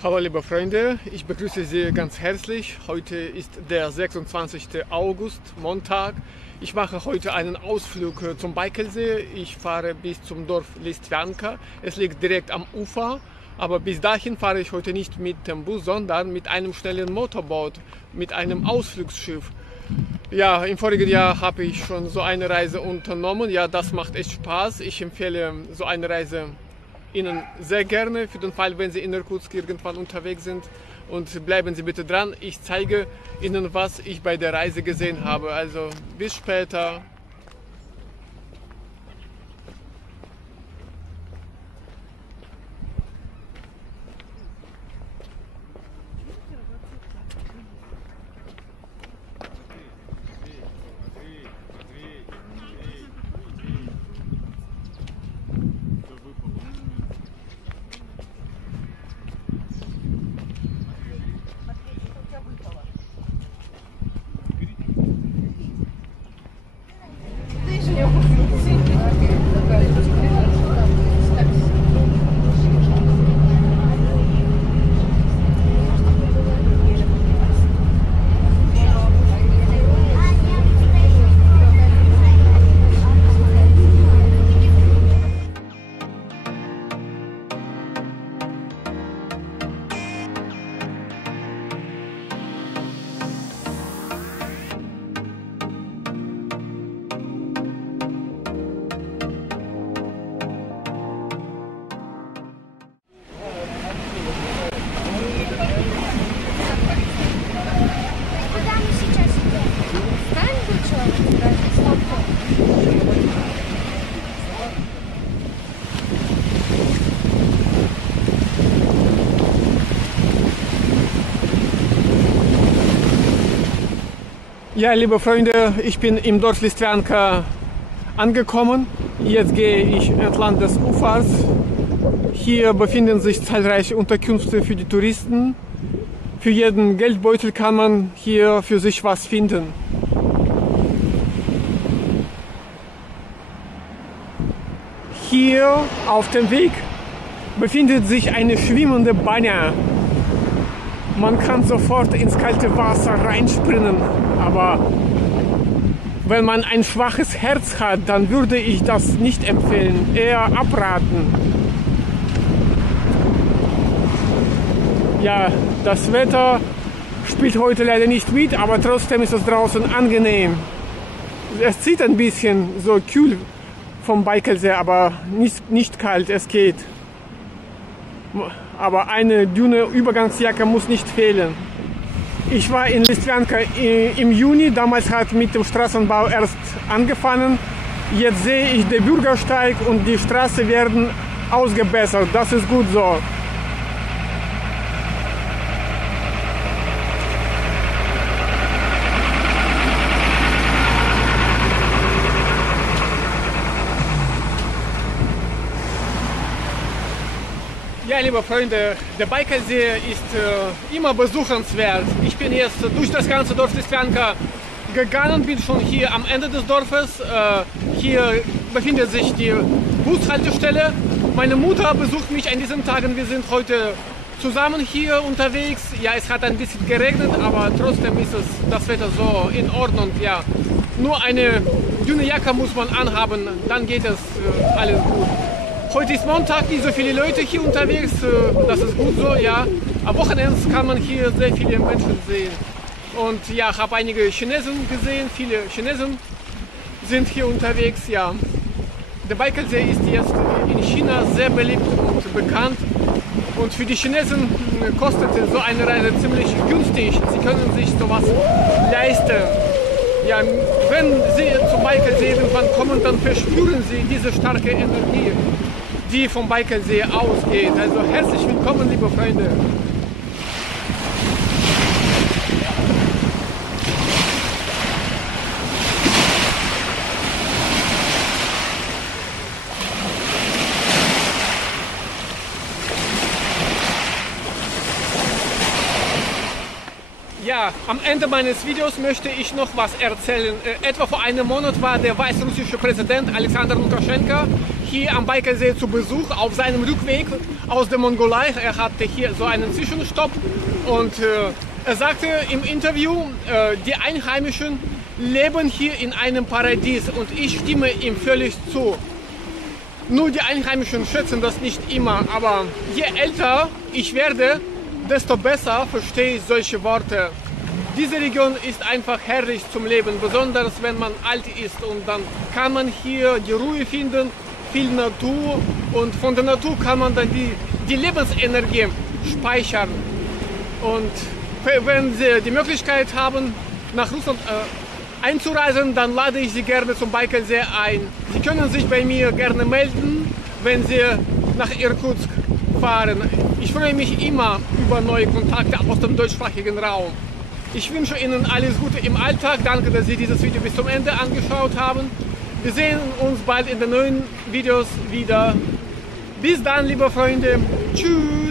Hallo liebe Freunde, ich begrüße Sie ganz herzlich. Heute ist der 26. August, Montag. Ich mache heute einen Ausflug zum Bajkalsee. Ich fahre bis zum Dorf Listwanka. Es liegt direkt am Ufer, aber bis dahin fahre ich heute nicht mit dem Bus, sondern mit einem schnellen Motorboot, mit einem Ausflugsschiff. Ja, im vorigen Jahr habe ich schon so eine Reise unternommen. Ja, das macht echt Spaß. Ich empfehle so eine Reise Ihnen sehr gerne, für den Fall, wenn Sie in Irkutsk irgendwann unterwegs sind. Und bleiben Sie bitte dran, ich zeige Ihnen, was ich bei der Reise gesehen habe. Also bis später. Ja, liebe Freunde, ich bin im Dorf Listwanka angekommen. Jetzt gehe ich entlang des Ufers. Hier befinden sich zahlreiche Unterkünfte für die Touristen. Für jeden Geldbeutel kann man hier für sich was finden. Hier auf dem Weg befindet sich eine schwimmende Banja. Man kann sofort ins kalte Wasser reinspringen, aber wenn man ein schwaches Herz hat, dann würde ich das nicht empfehlen, eher abraten. Ja, das Wetter spielt heute leider nicht mit, aber trotzdem ist es draußen angenehm. Es zieht ein bisschen so kühl vom Bajkalsee, aber nicht kalt, es geht. Aber eine dünne Übergangsjacke muss nicht fehlen. Ich war in Listwanka im Juni, damals hat mit dem Straßenbau erst angefangen. Jetzt sehe ich den Bürgersteig und die Straße werden ausgebessert. Das ist gut so. Ja, liebe Freunde, der Bajkalsee ist immer besuchenswert. Ich bin jetzt durch das ganze Dorf Listwanka gegangen, bin schon hier am Ende des Dorfes. Hier befindet sich die Bushaltestelle. Meine Mutter besucht mich an diesen Tagen. Wir sind heute zusammen hier unterwegs. Ja, es hat ein bisschen geregnet, aber trotzdem ist das Wetter so in Ordnung. Ja, nur eine dünne Jacke muss man anhaben, dann geht es alles gut. Heute ist Montag, nicht so viele Leute hier unterwegs, das ist gut so, ja. Am Wochenende kann man hier sehr viele Menschen sehen. Und ja, ich habe einige Chinesen gesehen, viele Chinesen sind hier unterwegs, ja. Der Bajkalsee ist jetzt in China sehr beliebt und bekannt. Und für die Chinesen kostet so eine Reise ziemlich günstig. Sie können sich sowas leisten. Ja, wenn Sie zum Bajkalsee irgendwann kommen, dann verspüren Sie diese starke Energie, die vom Bajkalsee ausgeht. Also herzlich willkommen, liebe Freunde. Ja, am Ende meines Videos möchte ich noch was erzählen. Etwa vor einem Monat war der weißrussische Präsident Alexander Lukaschenka hier am Baikalsee zu Besuch auf seinem Rückweg aus der Mongolei. Er hatte hier so einen Zwischenstopp und er sagte im Interview, die Einheimischen leben hier in einem Paradies und ich stimme ihm völlig zu. Nur die Einheimischen schätzen das nicht immer, aber je älter ich werde, desto besser verstehe ich solche Worte. Diese Region ist einfach herrlich zum Leben, besonders wenn man alt ist, und dann kann man hier die Ruhe finden, viel Natur, und von der Natur kann man dann die Lebensenergie speichern. Und wenn Sie die Möglichkeit haben, nach Russland einzureisen, dann lade ich Sie gerne zum Baikalsee ein. Sie können sich bei mir gerne melden, wenn Sie nach Irkutsk fahren. Ich freue mich immer über neue Kontakte aus dem deutschsprachigen Raum. Ich wünsche Ihnen alles Gute im Alltag. Danke, dass Sie dieses Video bis zum Ende angeschaut haben. Wir sehen uns bald in den neuen Videos wieder. Bis dann, liebe Freunde. Tschüss.